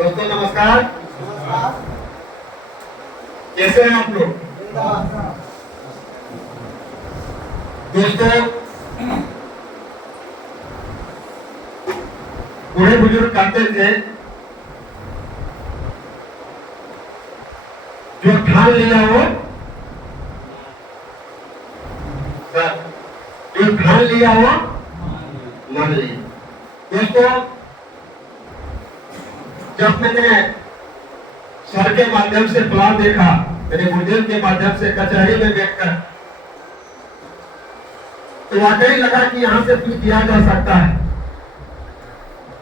दोस्तों नमस्कार। कैसे हैं आप लोग? दोस्तों, बूढ़े बुजुर्ग कहते थे जो ठान लिया हो जो ठान लिया हो मान लिया। दोस्तों, जब मैंने सर के माध्यम से प्लान देखा, मेरे गुरुदेव के माध्यम से कचहरी में बैठकर, तो वाकई लगा कि यहाँ से कुछ किया जा सकता है।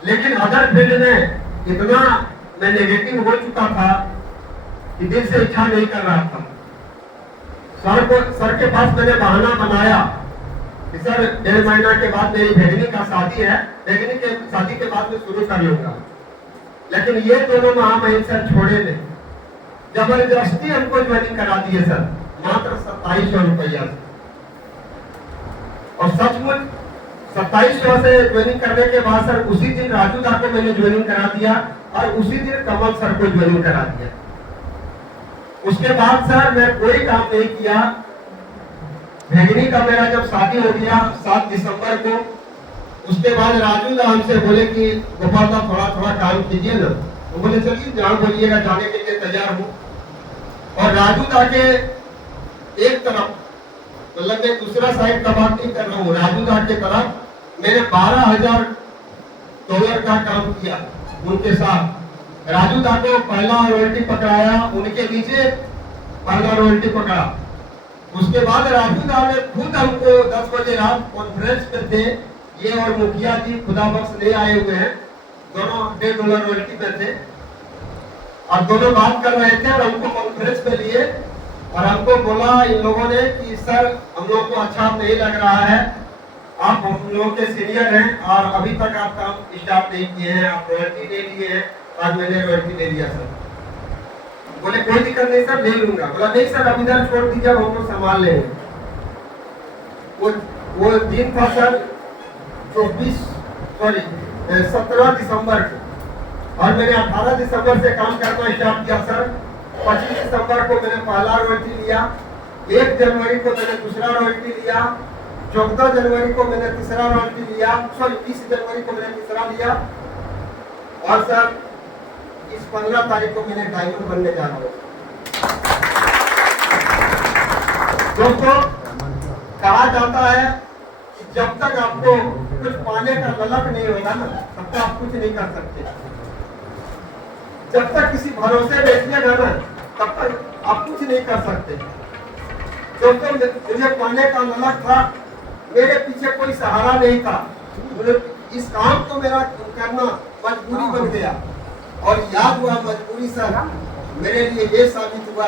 लेकिन अदर फील्ड में इतना मैं नेगेटिव हो चुका था कि दिल से इच्छा नहीं कर रहा था। सर के पास मैंने बहाना बनाया कि सर 1.5 महीना के बाद मेरी भेगनी का शादी है, भेगनी के शादी के बाद मैं शुरू कर लूंगा। लेकिन ये दोनों महामहिम सर छोड़े नहीं, जबरदस्ती हमको ज्वाइनिंग करा दिए सर, मात्र 2700 रुपया से। और सचमुच 2700 से ज्वाइनिंग करने के बाद सर उसी दिन राजू दा को मैंने ज्वाइनिंग करा दिया और उसी दिन कमल सर को ज्वाइनिंग करा दिया। उसके बाद सर मैं कोई काम नहीं किया। भेगनी का मेरा जब शादी हो गया 7 दिसंबर को, उसके बाद राजू दा हमसे बोले कि गोपाल दा थोड़ा थोड़ा काम कीजिए ना। तो बोले चलिए जहाँ बोलिएगा जाने के लिए तैयार हूँ। और राजू दा के एक तरफ, मतलब मैं दूसरा साइड का बात नहीं कर रहा हूँ, राजू दा के तरफ मैंने $12,000 का काम किया उनके साथ। राजू दा को पहला रॉयल्टी पकड़ाया, उनके नीचे पहला रॉयल्टी पकड़ा। उसके बाद राजू दा ने खुद हमको 10 बजे रात कॉन्फ्रेंस पे थे, ये और मुखिया जी खुदा बख्श ले आए हुए हैं, दोनों $1.5 रॉयल्टी पे थे और दोनों बात कर रहे थे और हमको कॉन्फ्रेंस पे लिए और हमको बोला इन लोगों ने कि सर हम लोग को अच्छा नहीं लग रहा है, आप हम लोगों के सीनियर हैं और अभी तक आप काम स्टार्ट नहीं किए हैं, आप रॉयल्टी ले लिए हैं। आज मैंने रॉयल्टी ले लिया सर। बोले कोई दिक्कत नहीं सर, ले लूंगा। बोला नहीं सर अब इधर छोड़ दीजिए, हम लोग संभाल लेंगे। वो दिन था सर 17 दिसंबर को और मैंने 18 दिसंबर से काम करना स्टार्ट किया सर। 25 दिसंबर को मैंने पहला रॉयल्टी लिया, 1 जनवरी को मैंने दूसरा रॉयल्टी लिया, 14 जनवरी को मैंने तीसरा रॉयल्टी लिया, 20 जनवरी को मैंने तीसरा लिया और सर इस 15 तारीख को मैंने डायमंड बनने जा रहा हूँ। दोस्तों, कहा जाता है कि जब तक आपको कुछ पाने का ललक नहीं होगा ना, तब तक आप कुछ नहीं कर सकते। जब तक किसी भरोसे बैठिएगा ना, तब तक आप कुछ नहीं कर सकते। दोस्तों, मुझे पाने का ललक था, मेरे पीछे कोई सहारा नहीं था, मुझे इस काम को मेरा करना मजबूरी बन गया और याद हुआ मजबूरी सर मेरे लिए ये साबित हुआ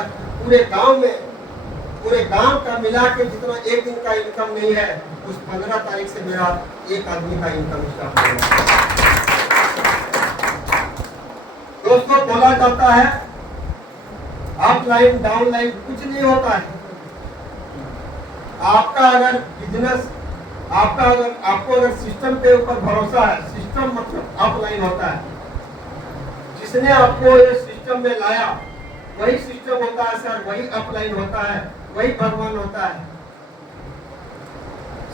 पूरे गांव का मिला के जितना एक दिन का इनकम नहीं है, उस 15 तारीख से मेरा एक आदमी का इनकम स्टार्ट हुआ। दोस्तों, बोला जाता है अपलाइन डाउनलाइन कुछ नहीं होता है। आपका अगर बिजनेस, आपको अगर सिस्टम के ऊपर भरोसा है, सिस्टम मतलब अपलाइन होता है। जिसने आपको ये सिस्टम में लाया वही सिस्टम होता है सर, वही अपलाइन होता है, वही भगवान होता है।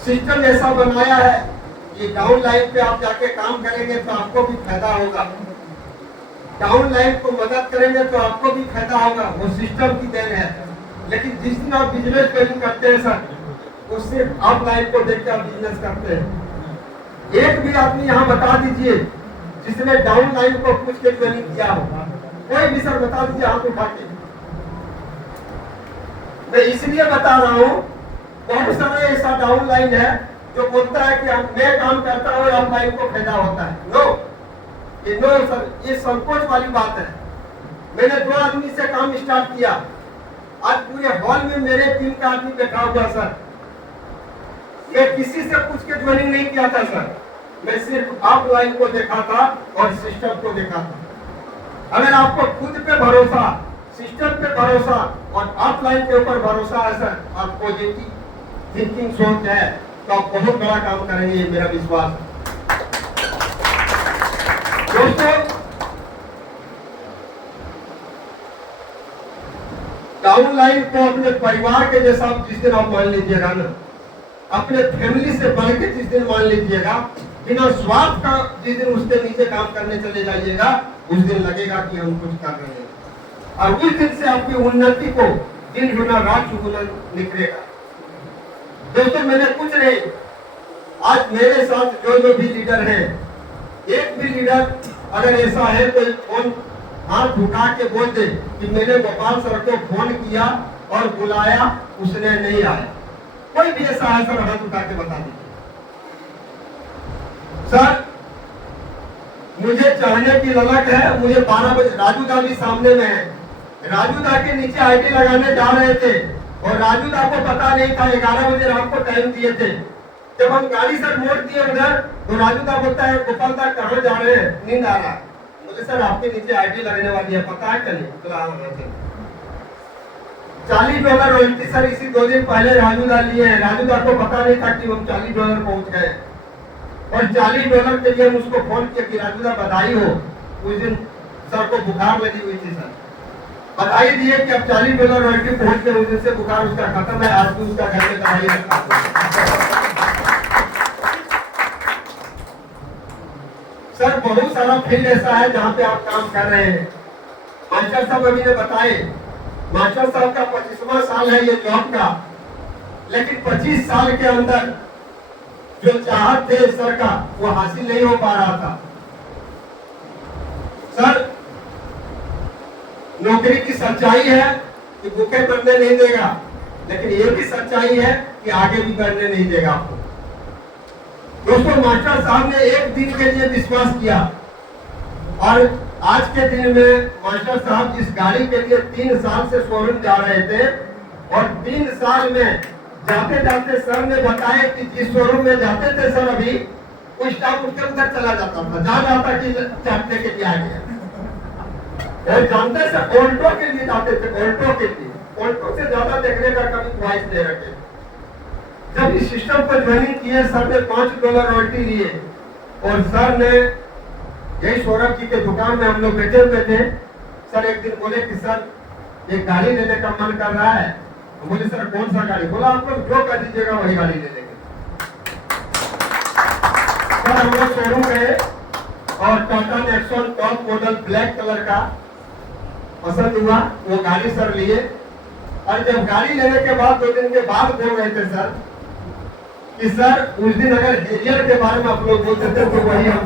सिस्टम ऐसा बनाया है कि डाउन लाइन पे आप जाके काम करेंगे तो आपको भी फायदा होगा, डाउन लाइन को मदद करेंगे तो आपको भी फायदा होगा, वो सिस्टम की देन है। लेकिन जिस दिन आप बिजनेस ट्रेनिंग करते हैं सर, वो सिर्फ अप लाइन को देख के आप बिजनेस करते हैं। एक भी आदमी यहाँ बता दीजिए जिसने डाउन लाइन को पूछ के ट्रेनिंग किया होगा, कोई भी सर बता दीजिए हाथ उठा के। मैं इसलिए बता रहा हूँ, बहुत समय ऐसा डाउन लाइन है जो बोलता है कि मैं काम करता हूँ अप लाइन को फायदा होता है। नो सर, ये संकोच वाली बात है। मैंने 2 आदमी से काम स्टार्ट किया, आज पूरे हॉल में मेरे टीम का आदमी बैठा हुआ सर। मैं किसी से पूछ के ज्वाइनिंग नहीं किया था सर, मैं सिर्फ अप लाइन को देखा था और सिस्टम को देखा था। अगर आपको खुद पे भरोसा, सिस्टम पे भरोसा और अप लाइन के ऊपर भरोसा है सर, और पॉजिटिव थिंकिंग सोच है, तो आप बहुत बड़ा काम करेंगे, ये मेरा विश्वास है। दोस्तों, डाउनलाइन को अपने परिवार के जैसा जिस दिन आप मान लीजिएगा ना, अपने फैमिली से बढ़ के जिस दिन मान लीजिएगा, बिना स्वार्थ का जिस दिन उसके नीचे काम करने चले जाइएगा, उस दिन लगेगा कि हम कुछ कर रहे हैं। और उस दिन से आपकी उन्नति को दिन गुना रात चुगुना निकलेगा। दोस्तों मैंने कुछ नहीं, आज मेरे साथ जो भी लीडर है, एक भी लीडर अगर ऐसा है तो फोन हाथ उठा के बोल दे कि मैंने गोपाल सर को फोन किया और बुलाया, उसने नहीं आया। कोई भी ऐसा है सर, हाथ उठा के बता दीजिए। सर मुझे चढ़ने की ललक है, मुझे 12 बजे राजू दा भी सामने में है, राजू दा के नीचे आईटी लगाने जा रहे थे और राजू दा को पता नहीं था, 11 बजे रात को टाइम दिए थे। जब हम गाड़ी सर मोड़ दिए उधर, तो राजू दा बोलता है गोपाल दा कहाँ जा रहे हैं, नींद आ रहा है। बोले सर आपके नीचे आईटी लगने वाली है, पता है चलिए। $40 रॉयल्टी सर इसी 2 दिन पहले राजू दा लिए हैं। राजू दा को पता नहीं था कि हम $40 पहुंच गए और $40 के लिए हम उसको फोन किया कि राजू दा बधाई हो। उस दिन सर को बुखार लगी हुई थी सर, बधाई दिए कि अब $40 रॉयल्टी पहुंच गए। उस दिन से बुखार उसका खत्म है, आज भी उसका घर में दवाई रखा। सर बहुत सारा फील्ड ऐसा है जहाँ पे आप काम कर रहे हैं। मास्टर साहब अभी ने बताए, मास्टर साहब का 25वां साल है ये जॉब का, लेकिन 25 साल के अंदर जो चाहत थे सर का वो हासिल नहीं हो पा रहा था। सर नौकरी की सच्चाई है कि भूखे मरने नहीं देगा, लेकिन ये भी सच्चाई है कि आगे भी बढ़ने नहीं देगा आपको। दोस्तों मास्टर साहब ने एक दिन के लिए विश्वास किया और आज के दिन में मास्टर साहब जिस गाड़ी के लिए 3 साल से शोरूम जा रहे थे और 3 साल में जाते जाते सर ने बताया कि जिस शोरूम में जाते थे सर अभी उस टाइम उसके उधर चला जाता था, जा जाता कि चाटने के लिए आ गया। और जानते सर ऑल्टो के लिए जाते थे, ऑल्टो के लिए, ऑल्टो से ज्यादा देखने का कभी ख्वाहिश नहीं रखे। जब इस सिस्टम पर ज्वाइनिंग किए सर ने $5 रॉयल्टी लिए और सर ने यही सौरभ जी के दुकान में हम लोग बैठे हुए थे। सर एक दिन बोले कि सर एक गाड़ी लेने का मन कर रहा है। बोले सर कौन सा गाड़ी? बोला आप लोग जो कह दीजिएगा वही गाड़ी ले लेंगे। सर हम लोग शोरूम गए और Tata Nexon top model black colour का पसंद हुआ, वो गाड़ी सर लिए। और जब गाड़ी लेने के बाद 2 दिन के बाद बोल रहे थे सर कि सर उस दिन अगर हेरियर के बारे में आप लोग बोलते थे तो वही हम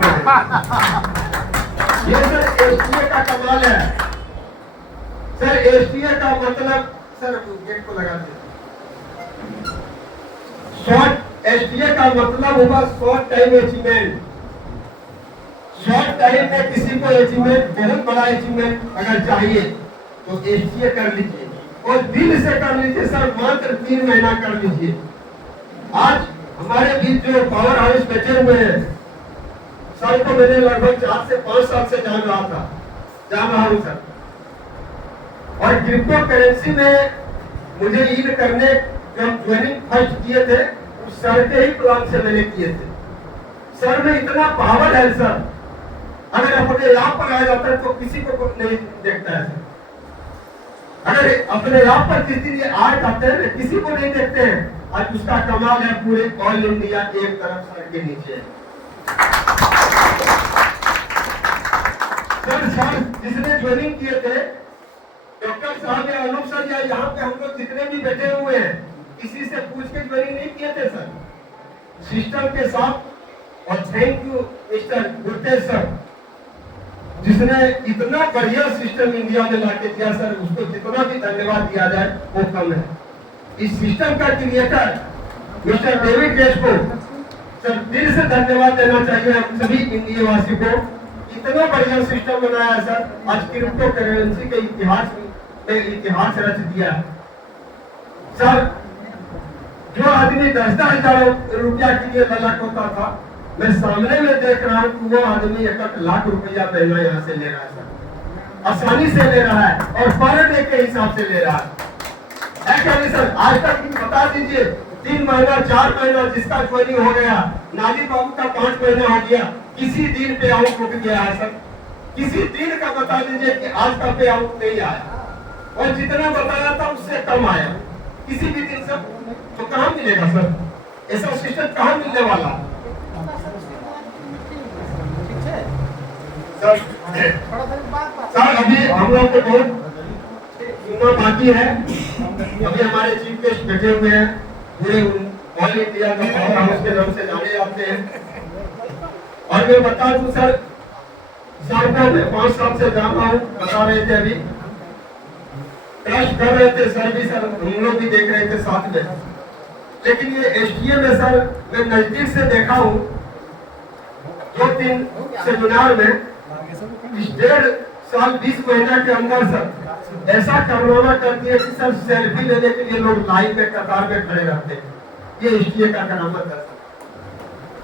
ये सर एसटीए का कमाल है। सर एसटीए का मतलब, सर गेट को लगा दीजिए। शॉर्ट एसटीए का मतलब होगा short time achievement. Short time में किसी को अचीवमेंट, बहुत बड़ा अचीवमेंट अगर चाहिए तो एसटीए कर लीजिए और दिल से कर लीजिए सर, मात्र 3 महीना कर लीजिए। आज हमारे बीच जो पावर हाउस बैठे हुए हैं, सर को मैंने लगभग 4 से 5 साल से जान रहा हूं सर। और क्रिप्टो करेंसी में मुझे इन करने जब ज्वाइनिंग फर्स्ट किए थे उस सर के ही प्लान से मैंने किए थे। सर में इतना पावर है सर, अगर अपने आप पर आ जाता है तो किसी को नहीं देखता है सर। अगर अपने आप पर किस दिन ये आ जाते हैं किसी को नहीं देखते हैं। आज उसका कमाल है, पूरे ऑल इंडिया एक तरफ सर के नीचे है। सर जिसने ज्वाइनिंग किए थे डॉक्टर साहब या अनूप सर या यहाँ पे हम लोग जितने भी बैठे हुए हैं, किसी से पूछ के ज्वाइनिंग नहीं किए थे सर, सिस्टम के साथ। और thank you mister Gurtej sir, जिसने इतना बढ़िया सिस्टम इंडिया में लाके दिया सर, उसको जितना भी धन्यवाद दिया जाए वो कम है। इस सिस्टम का क्रिएटर मिस्टर डेविड गेट्स को सर दिल से धन्यवाद देना चाहिए हम सभी इंडिया वासी को। इतना बढ़िया सिस्टम बनाया है सर, आज क्रिप्टो करेंसी के इतिहास में इतिहास रच दिया है सर। जो आदमी 10-10 हजार रुपया के लिए ललक होता था, मैं सामने में देख रहा हूँ कि वो आदमी 1 लाख रुपया महीना यहाँ से ले रहा है सर, आसानी से ले रहा है और पर डे के हिसाब से ले रहा है। क्या नहीं सर? आज तक बता दीजिए 3 महीना 4 महीना जिसका ज्वाइनिंग हो गया, नाली बाबू का 5 महीना हो गया, किसी दिन पे आउट रुक गया है सर? किसी दिन का बता दीजिए कि आज का पे आउट नहीं आया। और जितना बताया था उससे कम आया किसी भी दिन सर, तो कहाँ मिलेगा सर? ऐसा सिस्टम कहाँ मिलने वाला सर? सर अभी हम लोग को बहुत सुनना बाकी है। अभी हमारे चीफ गेस्ट बैठे हुए हैं, पूरे ऑल इंडिया का पावर हाउस के नाम से जाने जाते हैं। और मैं बता दूं सर, साल में 5 साल से जा रहा हूँ, बता रहे थे अभी ट्रस्ट कर रहे थे सर भी, सर हम लोग भी देख रहे थे साथ में। लेकिन ये एसडीएम में सर मैं नजदीक से देखा हूँ 2-3 सेमिनार में, इस 1.5 साल 20 महीना के अंदर सर ऐसा करवाना कर दिया कि सर सेल्फी लेने के लिए लोग लाइन में कतार में खड़े रहते हैं। ये एसडीए का करामत है सर।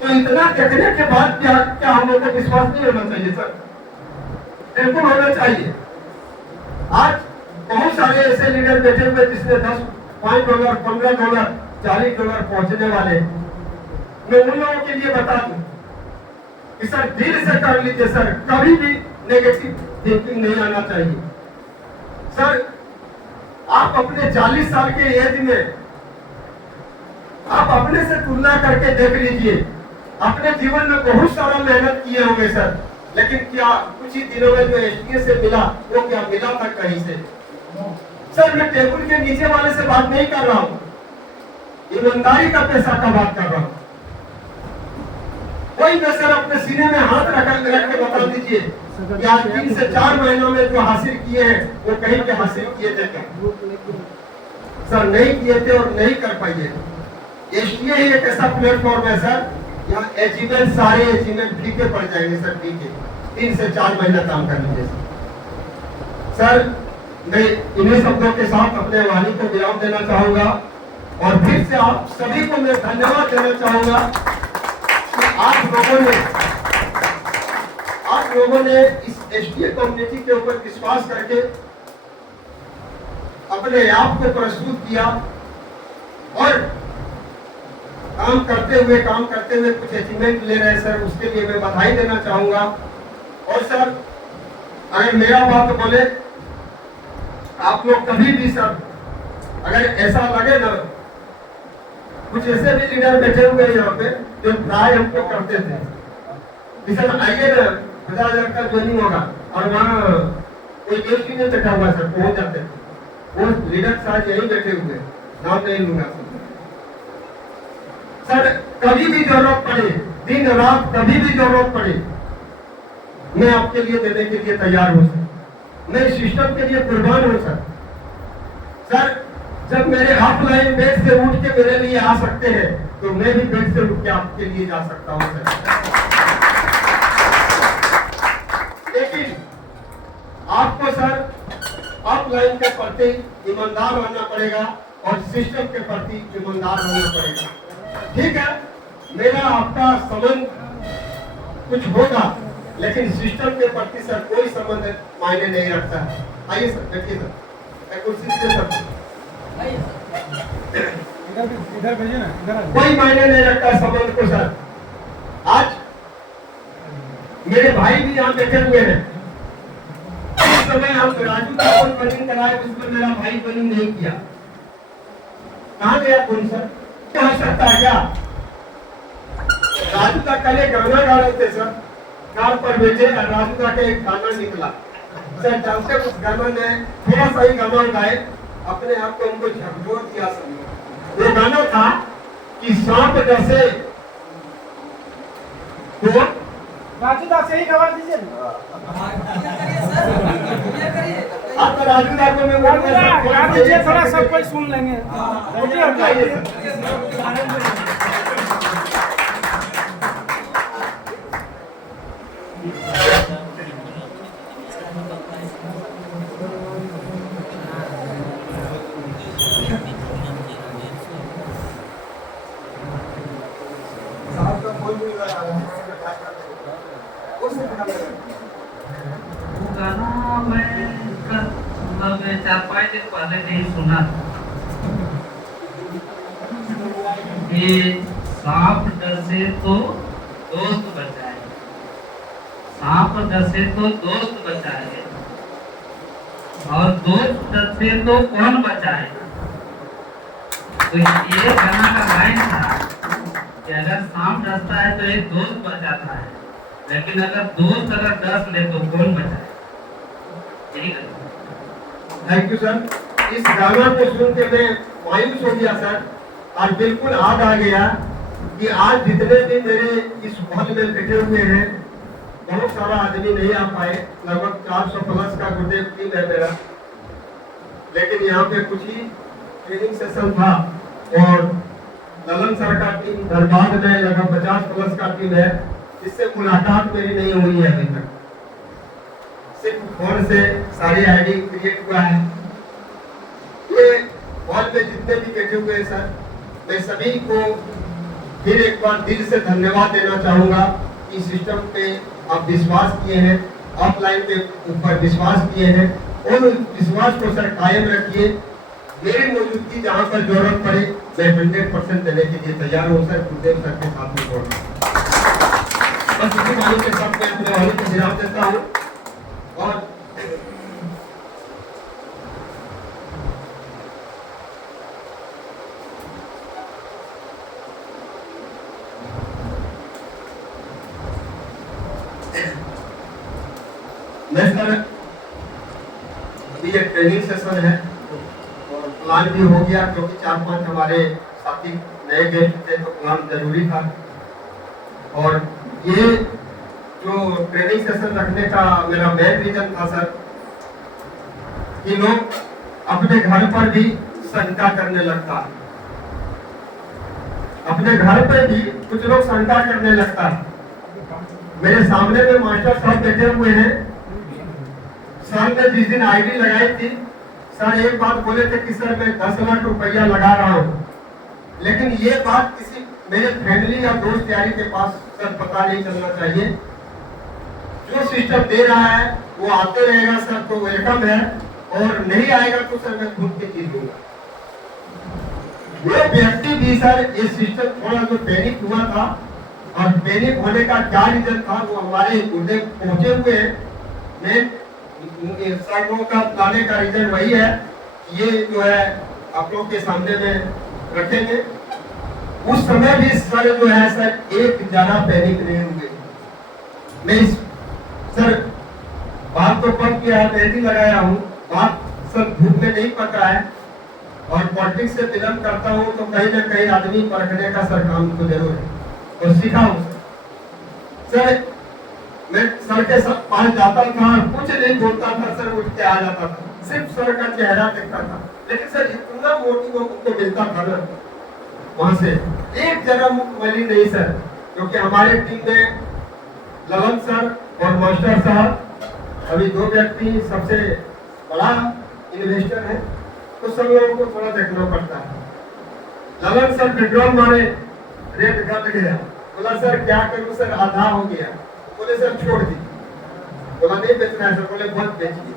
तो इतना देखने के बाद क्या हम लोग को विश्वास नहीं होना चाहिए सर? बिल्कुल होना चाहिए। आज बहुत सारे ऐसे लीडर बैठे हुए जिसने $5, $15, $40 पहुंचने वाले। मैं उन लोगों के लिए बता दूं कि सर दिल से कर लीजिए सर, कभी भी नेगेटिव थिंकिंग नहीं आना चाहिए सर। आप अपने 40 साल के एज में आप अपने से तुलना करके देख लीजिए। अपने जीवन में बहुत सारा मेहनत किए होंगे सर, लेकिन क्या कुछ ही दिनों में जो एसडीए से मिला वो क्या मिला था कहीं से? सर मैं टेबल के नीचे वाले से बात नहीं कर रहा हूँ, ईमानदारी का पैसा का बात कर रहा हूँ। कोई ना सर अपने सीने में हाथ रख के बता दीजिए कि आज 3 से 4 महीनों में जो हासिल किए हैं वो कहीं पे हासिल किए थे क्या? सर नहीं किए थे और नहीं कर पाइए। एसडीए ही एक ऐसा प्लेटफॉर्म है सर, यहाँ अचीवमेंट सारे अचीवमेंट फीके पड़ जाएंगे सर, फीके। 3 से 4 महीना काम कर लीजिए सर। मैं इन्हीं शब्दों के साथ अपने वाणी को विराम देना चाहूंगा और फिर से आप सभी को मैं धन्यवाद देना चाहूंगा कि आप लोगों ने इस एसडीए कम्युनिटी के ऊपर विश्वास करके अपने आप को प्रस्तुत किया और काम करते हुए कुछ अचीवमेंट ले रहे हैं सर, उसके लिए मैं बधाई देना चाहूंगा। और सर अगर मेरा बात बोले, आप लोग कभी भी सर अगर ऐसा लगे ना, कुछ ऐसे भी लीडर बैठे हुए हैं यहाँ पे जो ट्राई हमको करते थे कि सर आइए ना 50,000 का ज्वाइनिंग होगा, और वहाँ कोई गेस्ट ही नहीं बैठा हुआ सर, पहुंच जाते थे। वो लीडर साथ यही बैठे हुए, नाम नहीं लूंगा सर। कभी भी जरूरत पड़े, दिन रात कभी भी जरूरत पड़े, मैं आपके लिए देने के लिए तैयार हूँ सर। मैं सिस्टम के लिए कुर्बान हूँ सर। सर जब मेरे ऑफलाइन बेड से उठ के मेरे लिए आ सकते हैं तो मैं भी बेड से उठ के आपके लिए जा सकता हूँ सर। लेकिन आपको सर ऑफलाइन के प्रति ईमानदार रहना पड़ेगा और सिस्टम के प्रति ईमानदार रहना पड़ेगा। ठीक है, मेरा आपका संबंध कुछ होगा, लेकिन सिस्टम के प्रति सर कोई संबंध मायने नहीं रखता है। आइए सर, बैठिए सर, कुर्सी से सर। इधर भेजिए ना, इधर कोई मायने नहीं रखता संबंध को सर। आज मेरे भाई भी यहाँ बैठे हुए हैं। उस समय हम राजू का कौन बनिंग कराए, उसमें मेरा भाई बनिंग नहीं किया। कहाँ गया कौन सर? हो सकता है क्या? राजू का कल एक गाना गा रहे थे सर, कार पर बैठे, राजू का एक गाना निकला सर। जानते उस गाना ने थोड़ा सा ही गाना गाए, अपने आप को उनको झकझोर दिया सर। वो गाना था कि सांप जैसे तो राजू दा से ही गवा दीजिए। आप राजू दा को मैं गा दीजिए, थोड़ा सब कोई सुन लेंगे। गाना मैं 4-5 दिन पहले नहीं सुना। ये सांप डसे तो दोस्त बचाए, सांप डसे तो दोस्त बचाए, और दोस्त से तो कौन बचाए। तो ये गाना का लाइन था कि अगर सांप डसता है तो एक दोस्त बचाता है, लेकिन अगर दोस्त अगर डस ले तो कौन बचाए। यही गाना। Thank you sir. इस गाना को सुन के मैं मायूस हो गया सर, और बिल्कुल याद आ गया कि आज जितने भी मेरे इस हॉल में बैठे हुए हैं, बहुत सारा आदमी नहीं आ पाए, लगभग 400 प्लस का गुरुदेव टीम है मेरा, लेकिन यहाँ पे कुछ ही ट्रेनिंग सेशन था और ललन सर का टीम धनबाद में लगभग 50 प्लस का टीम है, जिससे मुलाकात मेरी नहीं हुई है अभी तक। सिर्फ फोन से सारी आईडी क्रिएट हुआ है। ये हॉल में जितने भी बैठे हुए हैं सर, मैं सभी को फिर एक बार दिल से धन्यवाद देना चाहूंगा कि सिस्टम पे आप विश्वास किए हैं, ऑफलाइन के ऊपर विश्वास किए हैं, और विश्वास को सर कायम रखिए। मेरी मौजूदगी जहाँ पर जरूरत पड़े मैं 100% देने के लिए तैयार हूँ सर, गुरुदेव सर के साथ में बोल बस इसी वाणी के साथ मैं अपने वाणी को विराम देता हूँ। और मैं सर अभी ये ट्रेनिंग सेशन है और प्लान भी हो गया, क्योंकि 4-5 हमारे साथी नए गेस्ट थे तो प्लान जरूरी था। और ये जो ट्रेनिंग सेशन रखने का मेरा मेन रीजन था सर, कि लोग अपने घर पर भी शंका करने लगता है, अपने घर पर भी कुछ लोग शंका करने लगता है। मेरे सामने में मास्टर साहब बैठे हुए हैं, सर ने जिस दिन आईडी लगाई थी, सर एक बात बोले थे कि सर मैं 10 लाख रुपया लगा रहा हूँ, लेकिन ये बात किसी मेरे फैमिली या दोस्त यारी के पास सर पता नहीं चलना चाहिए। जो सिस्टम दे रहा है वो आते रहेगा सर तो वेलकम है, और नहीं आएगा तो सर मैं खुद की चीज दूंगा। वो व्यक्ति भी सर ये सिस्टम थोड़ा जो पैनिक हुआ था, और पैनिक होने का क्या रीजन था वो हमारे गुरुदेव पहुंचे हुए हैं। मैं सर लोगों का लाने का रीजन वही है, ये जो है आप लोग के सामने में रखेंगे। उस समय भी सर जो है सर एक जना पैनिक नहीं हुए। मैं इस सर बात तो कम किया है, मेहंदी लगाया हूँ, बात सर धूप में नहीं पका है, और पॉलिटिक्स से बिलोंग करता हूँ तो कहीं ना कहीं आदमी परखने का सर काम तो जरूर है, और सीखा हूँ सर। मैं सर के पास जाता था, कुछ नहीं बोलता था सर, उठ के आ जाता था, सिर्फ सर का चेहरा देखता था, लेकिन सर इतना मोटिव उनको मिलता था ना वहां से, एक जरा मुखमली नहीं सर। क्योंकि हमारे टीम में ललन सर और मास्टर साहब, अभी 2 व्यक्ति सबसे बड़ा इन्वेस्टर है, तो सब लोगों को थोड़ा देखना पड़ता है। ललन सर पेट्रोल मारे, रेट घट गया, बोला सर क्या करूं सर, आधा हो गया, बोले सर छोड़ दी, बोला नहीं बेचना है सर, बोले बहुत बेचिए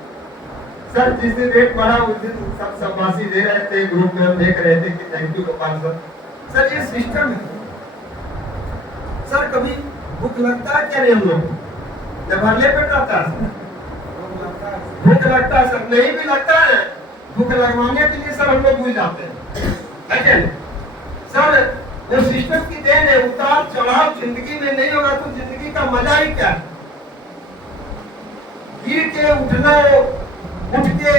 सर। जिस दिन रेट बढ़ा उस दिन सब शाबाशी दे रहे थे, ग्रुप में हम देख रहे थे कि thank you Gopal sir. Sir ये सिस्टम है सर। कभी भूख लगता है क्या नहीं हम लोग, जब भरले पेट रहता है भूख लगता है सर, नहीं भी लगता है भूख लगवाने के लिए सर हम लोग भूल जाते हैं सर। वो सिस्टम की देन है, उतार चढ़ाव जिंदगी में नहीं होगा तो जिंदगी का मजा ही क्या है। गिर के उठना, उठ के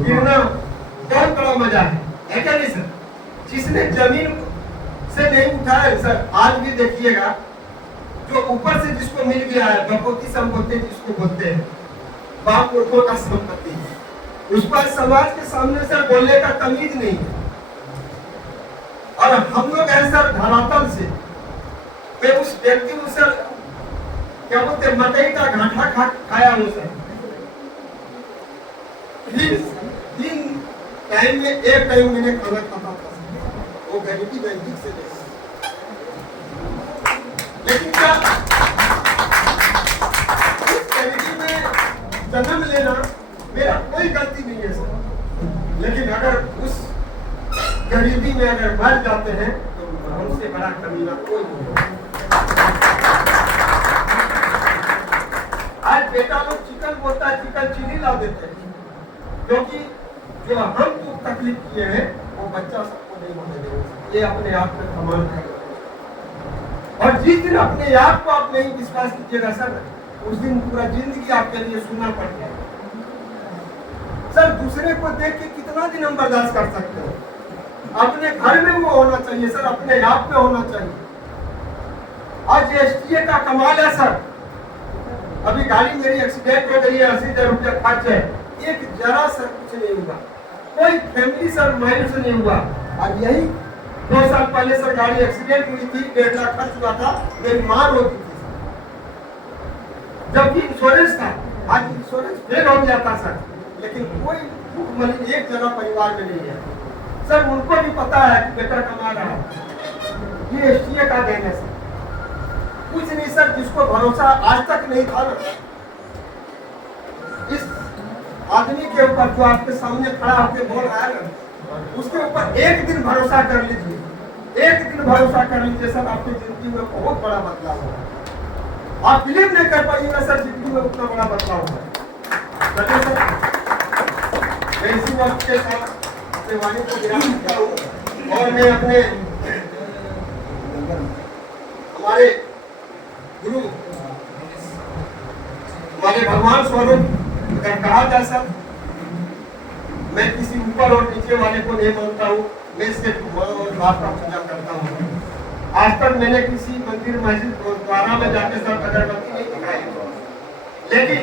गिरना बहुत बड़ा मजा है क्या नहीं सर। जिसने जमीन से नहीं उठा है सर, आज भी देखिएगा जो ऊपर से जिसको मिल गया है, बपोती संपत्ति जिसको बोलते हैं, बाप मूर्खों का संपत्ति, उस पर समाज के सामने सर बोलने का तमीज नहीं है। और हम लोग हैं सर धरातल से। मैं उस व्यक्ति को सर क्या बोलते मकई का घाटा खाया हूँ सर। तीन टाइम में एक टाइम मैंने खाना खाता था, वो गरीबी नजदीक से नहीं। लेकिन क्या इस गरीबी में जन्म लेना मेरा कोई गलती नहीं है सर, लेकिन अगर उस गरीबी में अगर मर जाते हैं तो हमसे बड़ा कमीना कोई नहीं। आज बेटा लोग चिकन बोलता है, चिकन चिली ला देते हैं, क्योंकि जो हम दुख तकलीफ किए हैं वो बच्चा सबको नहीं होने देंगे। ये अपने आप में कमाल कर, और जिस दिन अपने आप को आप नहीं विश्वास कीजिएगा सर, उस दिन पूरा जिंदगी आपके लिए सुनना पड़ता है। सर दूसरे को देख के कितना दिन हम बर्दाश्त कर सकते हैं? अपने घर में वो होना चाहिए सर, अपने आप में होना चाहिए। आज एसटीए का कमाल है सर, अभी गाड़ी मेरी एक्सीडेंट हो गई है, 80,000 रुपया खर्च है, एक जरा सर कुछ नहीं हुआ, कोई फैमिली सर मायूस नहीं हुआ। आज यही 2 साल पहले सर गाड़ी एक्सीडेंट हुई थी, 1.5 लाख खर्च हुआ था, मेरी मां रोती थी जबकि इंश्योरेंस था। आज इंश्योरेंस फेल हो गया था सर, लेकिन कोई भूखमरी एक जगह परिवार में नहीं है सर। उनको भी पता है कि बेटा कमा रहा है, ये एसटीए का देन है सर। कुछ नहीं सर, जिसको भरोसा आज तक नहीं था ना, इस आदमी के ऊपर जो आपके सामने खड़ा होकर बोल रहा है ना, उसके ऊपर एक दिन भरोसा कर लीजिए, एक दिन भरोसा कर लीजिए सर, आपकी जिंदगी में बहुत बड़ा बदलाव होगा। आप बिलीव नहीं कर पाइएगा सर, जिंदगी में उतना बड़ा बदलाव होगा। चलिए सर, मैं इसी वक्त के साथ अपने वाणी को विराम देता हूँ और मैं अपने हमारे गुरु, हमारे भगवान स्वरूप अगर कहा जाए सर, मैं किसी ऊपर और नीचे वाले को नहीं मानता हूँ, मैं सिर्फ माँ और बाप का पूजा करता हूँ। आज तक मैंने किसी मंदिर मस्जिद गुरुद्वारा में जाके सर अगरबत्ती नहीं दिखाई, लेकिन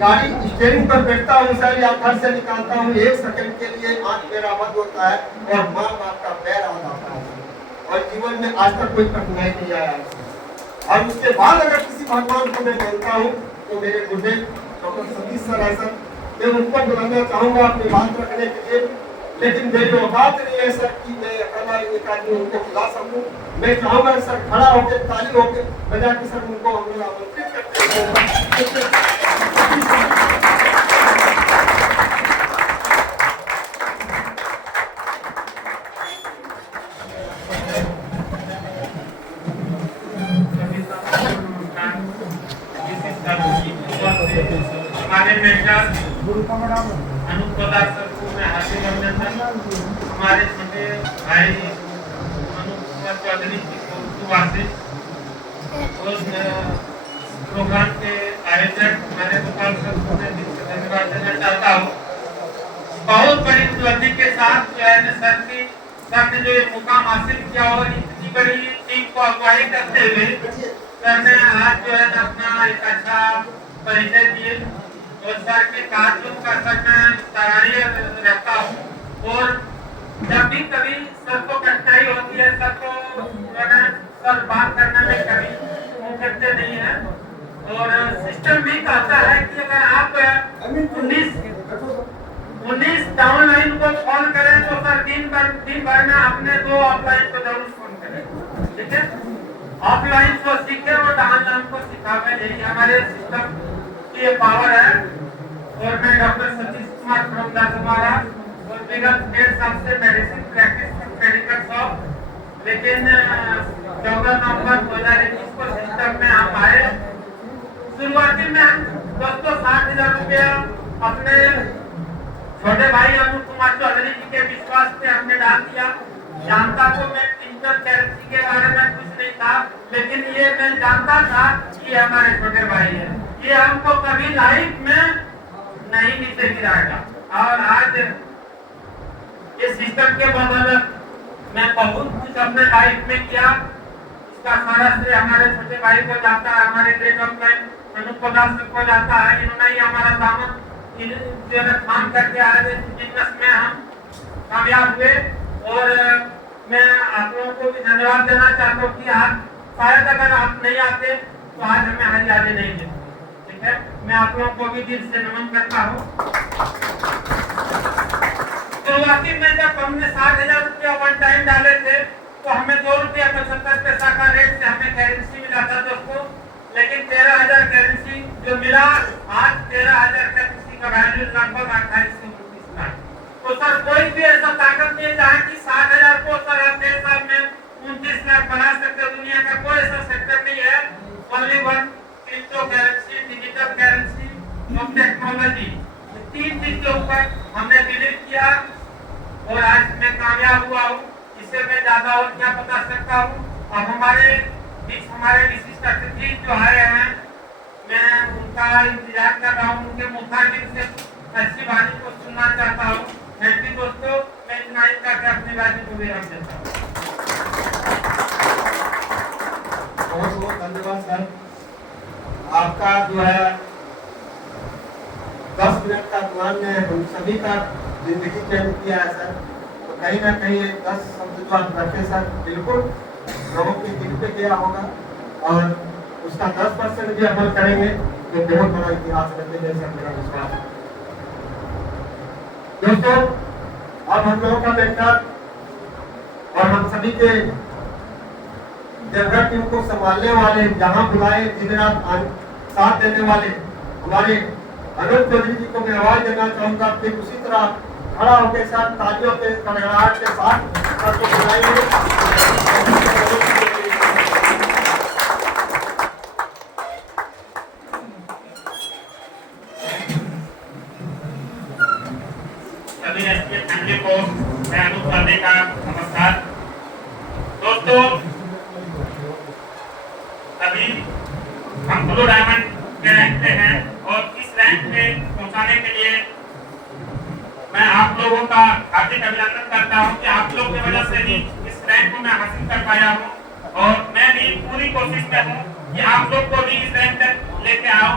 गाड़ी स्टीयरिंग पर बैठता हूँ सर या घर से निकालता हूँ, 1 सेकंड के लिए आंख मेरा बंद होता है और माँ बाप का पैर आ जाता है, और जीवन में आज तक कोई कठिनाई नहीं आया। और उसके बाद अगर किसी भगवान को मैं मानता हूँ तो मेरे गुरुदेव डॉक्टर सतीश सर है सर, मैं उनको बुलाना चाहूंगा अपनी बात रखने के लिए, लेकिन मेरी औकात नहीं है सर कि मैं अकेला एक आदमी उनको बुला सकूं। मैं चाहूंगा सर खड़ा होकर ताली होकर बजा के सर उनको हम लोग आमंत्रित करते हैं। हमारे मेंटर अनूप प्रसाद सर को मैं हार्दिक अभिनंदन, हमारे छोटे भाई अनूप कुमार चौधरी जी को सुभाषित, उस प्रोग्राम के आयोजक हमारे गोपाल सर को मैं दिल से धन्यवाद देना चाहता हूँ। बहुत बड़ी उपलब्धि के साथ जो है सर ने जो ये मुकाम हासिल किया और इतनी बड़ी टीम को अगुवाई करते हुए सर ने आज जो है अपना एक अच्छा परिचय दिए, और सर के कार्यों का सर मैं सराहनीय रखता हूँ। और जब भी कभी सर को कठिनाई होती है, सर को सर बात करने में कभी मुँह करते नहीं है, और सिस्टम भी कहता है कि अगर आप 19 डाउनलाइन को फोन करें तो सर दिन भर में अपने 2 ऑफलाइन को जरूर फोन करें, ठीक है? ऑफलाइन को सीखे और डाउनलाइन को सिखावे, यही हमारे सिस्टम की ये पावर है। और मैं डॉक्टर सतीश कुमार फ्रॉम दासवाड़ा और विगत 1.5 साल से मेडिसिन प्रैक्टिस मेडिकल शॉप, लेकिन 14 नवंबर 2021 को सिस्टम में हम आए। शुरुआती में हम 60,000 रुपया अपने छोटे भाई अनूप कुमार चौधरी जी के विश्वास पे हमने डाल दिया। जानता को मैं इंटर करेंसी के बारे में कुछ नहीं था, लेकिन ये मैं जानता था कि हमारे छोटे भाई है, ये हमको कभी लाइफ में नहीं नीचे गिराएगा। और आज इस सिस्टम के बदौलत मैं बहुत कुछ अपने लाइफ में किया, इसका सारा श्रेय हमारे छोटे भाई को जाता है, हमारे ग्रेट ऑफलाइन अनूप प्रसाद को जाता है। इन्होंने ही हमारा दामन काम करके आज बिजनेस में हम कामयाब हुए। और मैं आप लोगों को भी धन्यवाद देना चाहता हूँ कि आज शायद अगर आप नहीं आते तो आज हमें हरियाली नहीं मिलती, ठीक है? मैं आप लोगों को भी दिल से नमन करता हूँ। शुरुआती में जब हमने 60,000 रुपया वन टाइम डाले थे तो हमें 2 रुपया 75 पैसा का रेट से हमें करेंसी मिला था दोस्तों, लेकिन 13,000 करेंसी जो मिला, आज 13,000 करेंसी का वैल्यू लगभग 2829 लाख। तो सर कोई भी ऐसा ताकत नहीं है कि 60,000 को सर आप 1.5 साल में 29 लाख बना सकते। दुनिया का कोई ऐसा सेक्टर नहीं है, only one crypto currency, digital currency और टेक्नोलॉजी, 3 चीज के ऊपर हमने बिलीव किया और आज मैं कामयाब हुआ हूँ। इससे मैं ज्यादा और क्या बता सकता हूँ। अब हमारे विशिष्ट अतिथि जो आए हैं, मैं उनका इंतजार कर रहा हूँ। उनके मुखारबिन से अच्छी वाणी को सुनना चाहता हूँ। थैंक यू दोस्तों, मैं इतना ही करके अपनी वाणी को विराम देता हूँ। बहुत बहुत धन्यवाद सर। आपका जो है 10 मिनट का बयान ने हम सभी का जिंदगी चेंज किया है सर। तो कहीं ना कहीं 10 शब्द जो आप रखे सर, बिल्कुल लोगों के दिल पे गया होगा और उसका 10% भी अमल करेंगे तो बहुत बड़ा इतिहास रखने जैसा मेरा विश्वास है। दोस्तों, अब हम लोगों का मेंटर और हम सभी के देवघर टीम को संभालने वाले, जहां बुलाए दिन रात साथ देने वाले हमारे अनंत चौधरी जी को मैं आवाज देना चाहूंगा। फिर उसी तरह खड़ा होकर साथ तालियों के कड़कड़ाहट के साथ सबको बुलाएंगे। सभी एसपी फैमिली को मैं अनूप पांडे का नमस्कार। दोस्तों, अभी हम ब्लू डायमंड के रैंक पे हैं और इस रैंक पे पहुंचाने के लिए मैं आप लोगों का हार्दिक अभिनंदन करता हूं कि आप लोग की वजह से ही इस रैंक को मैं हासिल कर पाया हूं और मैं भी पूरी कोशिश में हूं कि आप लोग को भी इस रैंक तक लेके आओ।